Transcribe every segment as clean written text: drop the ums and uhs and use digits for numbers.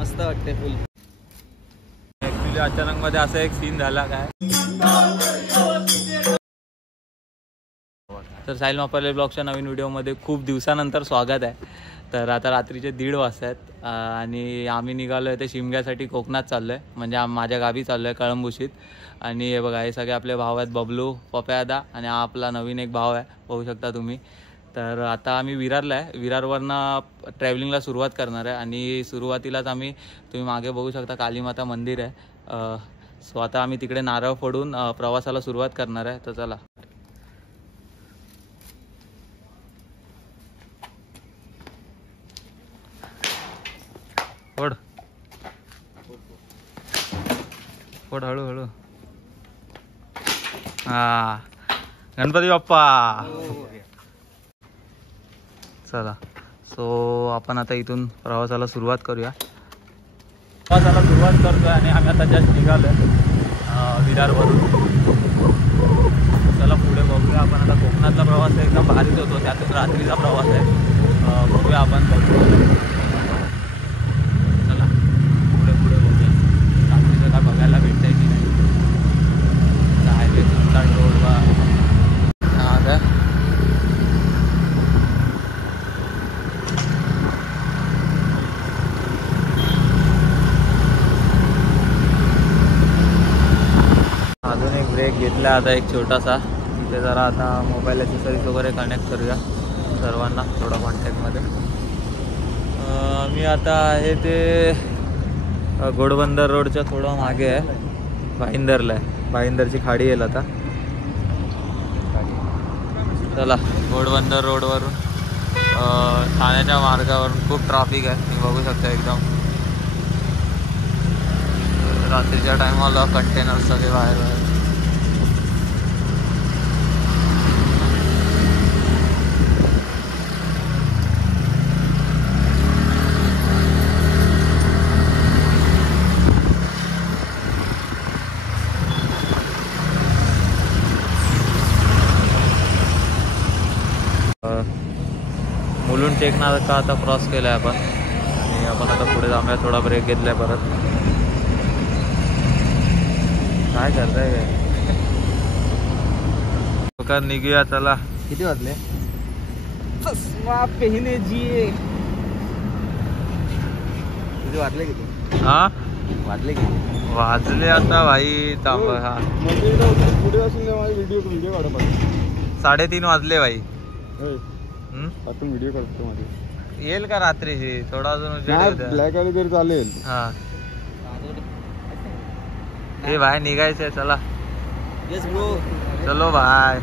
मस्त वाटते फुल. ऍक्च्युली अचानक मध्ये असा एक सीन झाला काय. तर साहिल मापाले ब्लॉगच्या नवीन व्हिडिओमध्ये खूप दिवसानंतर स्वागत आहे. तर आता रात्रीचे 1:30 वाजता आहेत आणि आम्ही निघालो आहे ते शिमग्यासाठी. कोकणात चाललो आहे, म्हणजे माझ्या गावी चाललो आहे कळंबुशीत. आणि हे बघा, हे सगळे आपले भाव आहेत, बबलू, पप्यादा आणि हा आपला नवीन एक भाव आहे, बघू शकता तुम्ही. तर आता आम्ही विरारला आहे. विरारवरनं ट्रॅव्हलिंगला सुरुवात करणार आहे आणि सुरुवातीलाच तुम्ही मागे बघू शकता कालीमाता मंदिर आहे. सो आता आम्ही तिकडे नारळ फोडून प्रवासाला सुरुवात करणार आहे. तर चला. फोड फोड हळूहळू. हा, गणपती बाप्पा. चला, सो आपण आता इथून प्रवासाला सुरुवात करूया. प्रवासाला सुरुवात करतोय आणि आम्ही आता जस्ट निघालोय विरारवरून. चला पुढे बघूया आपण. आता कोकणातला प्रवास एकदम भारीच होतो, त्यातून रात्रीचा प्रवास आहे. बघूया आपण. चला पुढे पुढे बघूया रात्रीचं काय बघायला भेटतंय की नाही. हायवे सुलतान रोड वा अजून एक ब्रेक घेतला आता, एक छोटासा. तिथे जरा आता मोबाईल ॲक्सेसरीज वगैरे कनेक्ट करूया सर्वांना थोडा कॉन्टॅक्टमध्ये. मी आता आहे ते घोडबंदर रोडच्या थोडं मागे आहे, भाईंदरला आहे. भाईंदरची खाडी येईल आता. चला, घोडबंदर रोडवरून ठाण्याच्या मार्गावरून खूप ट्रॅफिक आहे, तुम्ही बघू शकता. एकदम रात्रीच्या टायमाला कंटेनर सगळे बाहेर आहे. मुलुंड टेकणार का आता क्रॉस केला आहे आपण आणि आपण आता पुढे जाऊया. थोडा ब्रेक घेतलाय परत. काय करताय काय निघूया. चला, किती वाजले? चष्मा पहने जिये. किती वाजले? किती हा वाजले? किती वाजले आता भाई? थांब. हा, पुढे असून व्हिडिओ काढा. 3:30 वाजले भाई. आपण व्हिडिओ काढतो मध्ये. येईल का रात्रीची? थोडा अजून उजेड ब्लॅक आली तरी चालेल. हा, हे भाई निघायचंय. चला. येस ब्रो, चलो भाई.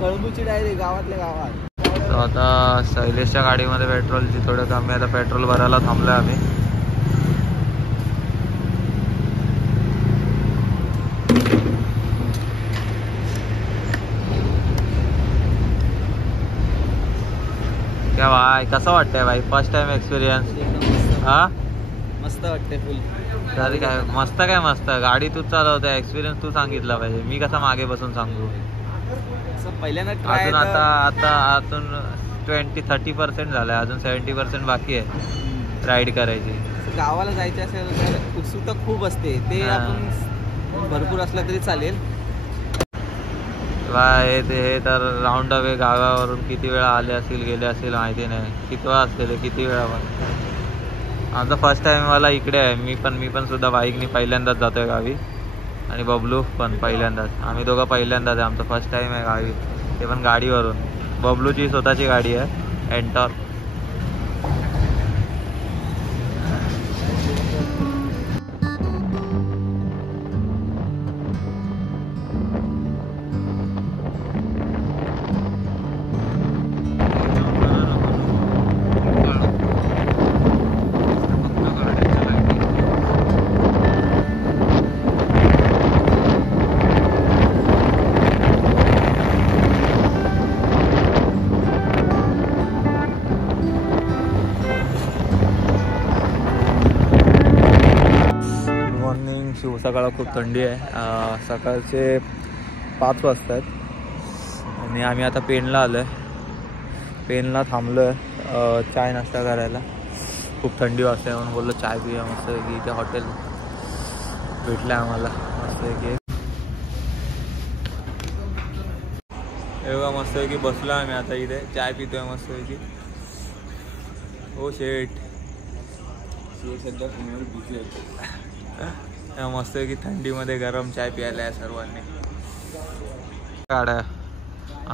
कळंबूची डायरेक्ट गावातल्या गावात. तर आता शैलेशच्या गाडीमध्ये पेट्रोलची थोडं कमी आहे, आता पेट्रोल भरायला थांबलोय आम्ही. क्या भाई, कसं वाटतंय भाई? First time experience. हा, मस्त वाटते फुल. तरी काय मस्त, काय मस्त. गाडी तूच चालवते, एक्सपिरियन्स तू सांगितला पाहिजे, मी कसा मागे बसून सांगू. पहिल्यांदा अजून आता आतून 20-30% झालंय, अजून 70% बाकी आहे राईड करायची. गावाला जायचं असेल तर उत्सुकता खूप असते. ते आपण भरपूर असला तरी चालेल. हे तर राऊंड अवे गावावरून किती वेळा आले असतील, गेले असतील माहिती नाही. किती वेळा असलेले, किती वेळा. पण आमचा फर्स्ट टाइम मला इकडे आहे. मी पण सुद्धा बाईकनी पहिल्यांदाच जातोय गावी आणि बबलू पण पहिल्यांदाच. आम्ही दोघं पहिल्यांदाच आहे. आमचं फर्स्ट टाइम आहे गावी, ते पण गाडीवरून. बबलूची स्वतःची गाडी आहे, एंटॉर. सकाळ खूप थंडी आहे. सकाळचे 5 वाजता आहेत आणि आम्ही आता पेनला आलो आहे. पेनला थांबलो आहे चाय नाश्ता करायला. खूप थंडी वाजते म्हणून बोललो चाय पिऊया मस्त की इथे हॉटेल भेटलं आम्हाला मस्त की. हे बघा मस्त की बसलो आम्ही आता इथे चाय पितोय मस्त की. हो शेट सध्या पुण्यावर बिझी आहे. मस्त की थंडीमध्ये गरम चाय प्यायला आहे सर्वांनी. गाड्या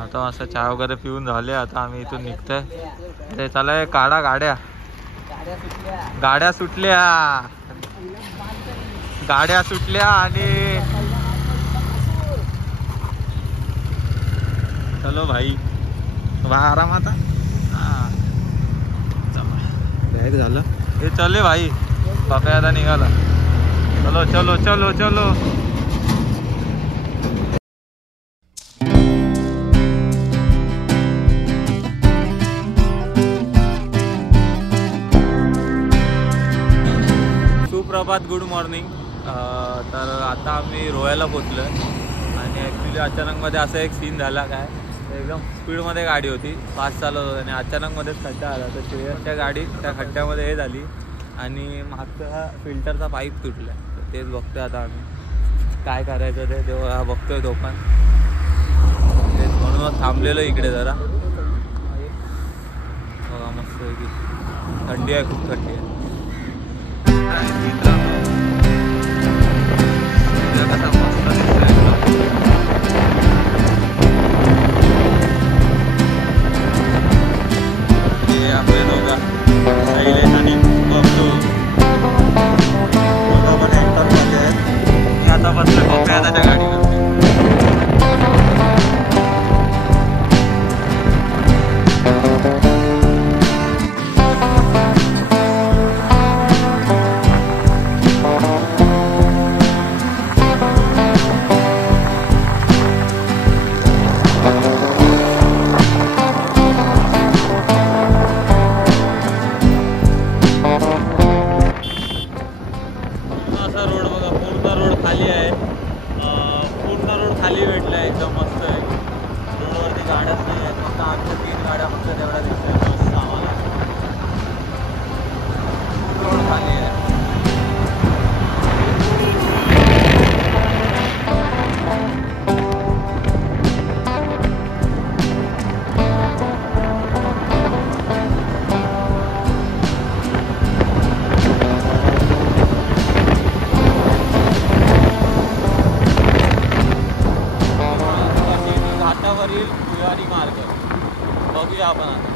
आता मस्त चाय वगैरे पिऊन झाले. आता आम्ही इथून निघतोय. ते चालय काढा गाड्या. गाड्या सुटल्या गाड्या सुटल्या आणि चलो भाई आराम आता. बॅग झालं हे चले भाई पप्या आता निघाला. चलो चलो चलो चलो. सुप्रभात गुड मॉर्निंग. तर आता आम्ही रोह्याला पोचलो आणि ॲक्च्युली अचानकमध्ये असा एक सीन झाला काय एकदम स्पीडमध्ये गाडी होती फास्ट चालत होती आणि अचानकमध्येच खड्डा आला. तर श्रेयसच्या गाडी त्या खड्ड्यामध्ये हे झाली आणि मागचा फिल्टरचा पाईप तुटला. तर तेच बघतोय आता आम्ही काय करायचं ते तेव्हा बघतोय तो पण. तेच म्हणूनच थांबलेलो इकडे जरा. बघा मस्त आहे की थंडी आहे खूप थंडी आहे. आपले दोघा शैलेश आणि बबलू दोघं पण एंटर झाले आहेत. मी आता बसलोय पप्या त्याच्या गाडीवरती. बघूया आपण आता.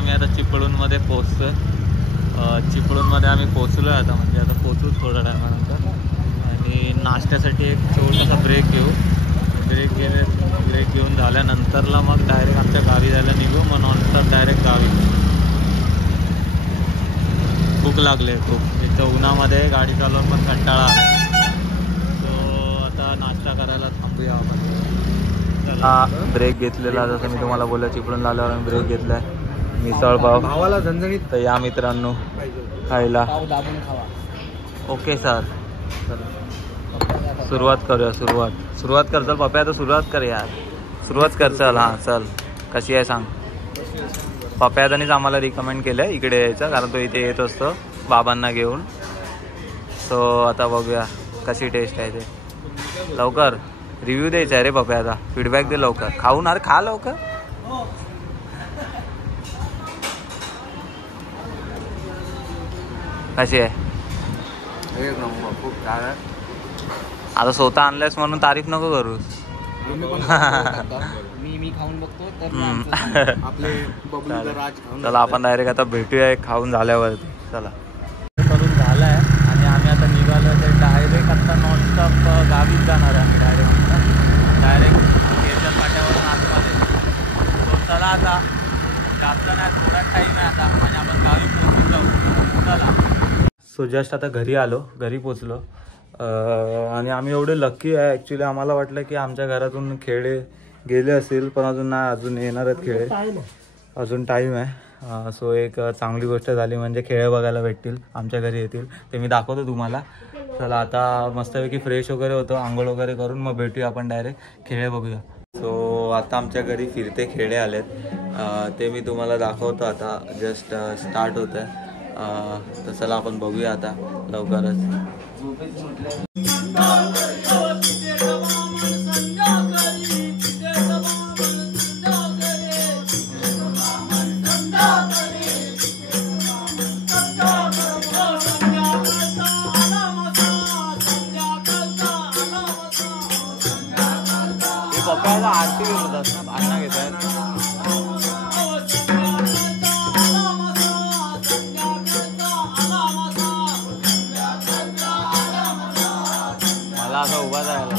आम्ही आता चिपळूणमध्ये पोहोचतोय. चिपळूणमध्ये आम्ही पोहोचलो आहे आता, म्हणजे आता पोहोचू थोड्या टायमानंतर. आणि नाश्त्यासाठी एक छोटासा ब्रेक घेऊ. ब्रेक घेऊन झाल्यानंतरला मग डायरेक्ट आमच्या गावी जायला निघू. मग नंतर डायरेक्ट गावी. भूक लागले खूप. इथं उन्हामध्ये गाडी चालवून पण कंटाळा आला. सो आता नाश्ता करायला थांबूया आपण. हा ब्रेक घेतलेला, जसं मी तुम्हाला बोललो चिपळूणला आल्यावर आम्ही ब्रेक घेतला आहे. मिसळ पाव भावाला झणझणीत तर या मित्रांनो खायला. ओके सर, सुरुवात करूया. सुरुवात कर चल पप्या, आता सुरुवात कर यार. सुरुवात कर चल. हां चल, कशी आहे सांग. पप्यादानीच आम्हाला रिकमेंड केलं आहे इकडे यायचं, कारण तो इथे येत असतो बाबांना घेऊन. सो आता बघूया कशी टेस्ट आहे ते. लवकर रिव्ह्यू द्यायचा आहे रे बाबा, आता फीडबॅक दे लवकर. खाऊन अरे खा लवकर. कशी आहे? खूप छान आहे. आता स्वतः आणलंयस म्हणून तारीफ नको करूस. मी खाऊन बघतो तर आपले बबलूचा राज खाऊन. चला आपण डायरेक्ट आता भेटूया खाऊन झाल्यावरती. चला करून झालं आहे आणि आम्ही आता निघालो ते डायरेक्ट आता नॉनस्टॉप गावीच जाणार आहे. आम्ही डायरेक्ट केरच्या पाट्यावरून आतमध्ये. तो चला आता जास्त नाही, थोडा टाईम आहे आता म्हणजे आपण गावी पोहोचून जाऊ. चला. सो जस्ट आता घरी आलो, घरी पोचलो आणि आम्ही एवढे लकी आहे. ॲक्च्युली आम्हाला वाटलं की आमच्या घरातून खेळे गेले असेल, पण अजून नाही, अजून येणार आहेत खेळे, अजून टाईम आहे. सो एक चांगली गोष्ट झाली म्हणजे खेळ बघायला भेटतील, आमच्या घरी येतील, ते मी दाखवतो तुम्हाला. चला आता मस्तपैकी फ्रेश वगैरे होतो, आंघोळ वगैरे करून मग भेटूया आपण डायरेक्ट खेळ बघूया. सो आता आमच्या घरी फिरते खेळे आलेत, ते मी तुम्हाला दाखवतो. आता जस्ट स्टार्ट होत आहे. तर चला आपण बघूया आता लवकरच. पप्पाला आरती घेत होतात ना, अन्ना घेत आहेत. मला आता उभा जायला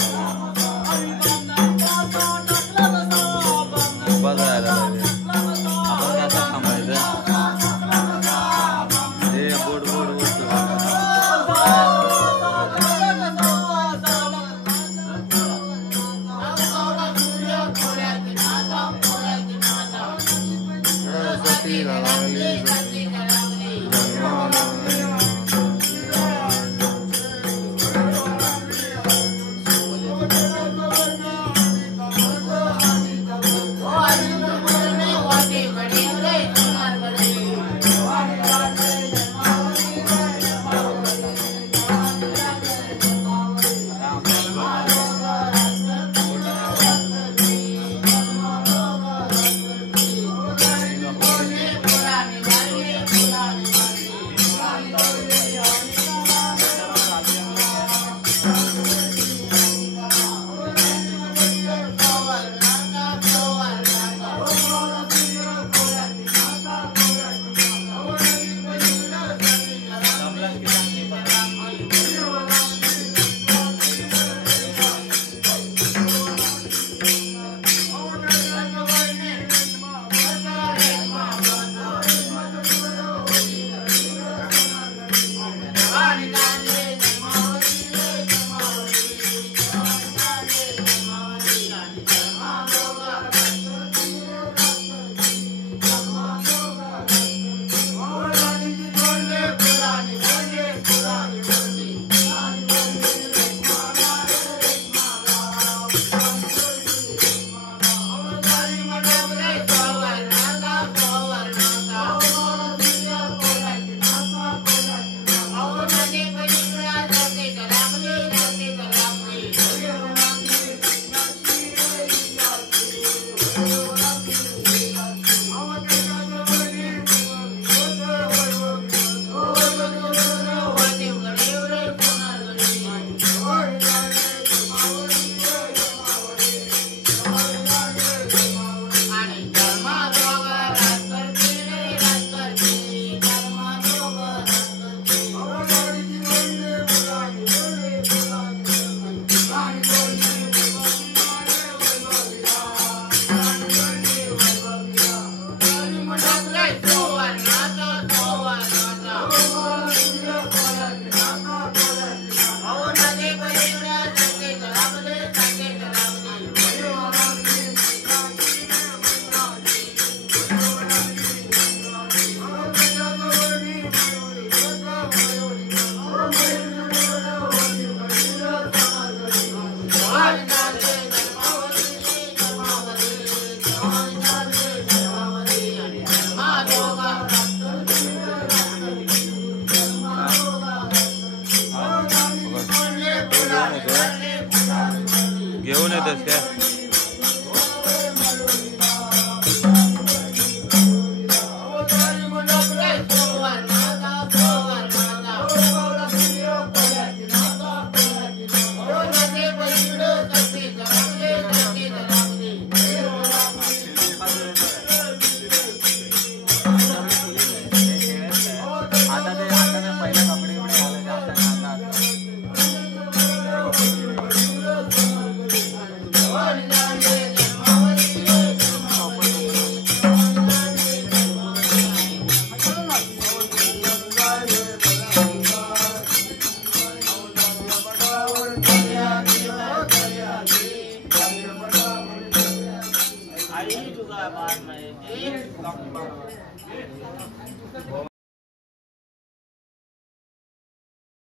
उभा जायला आपण काय असं थांबायचं. हे बोट बोट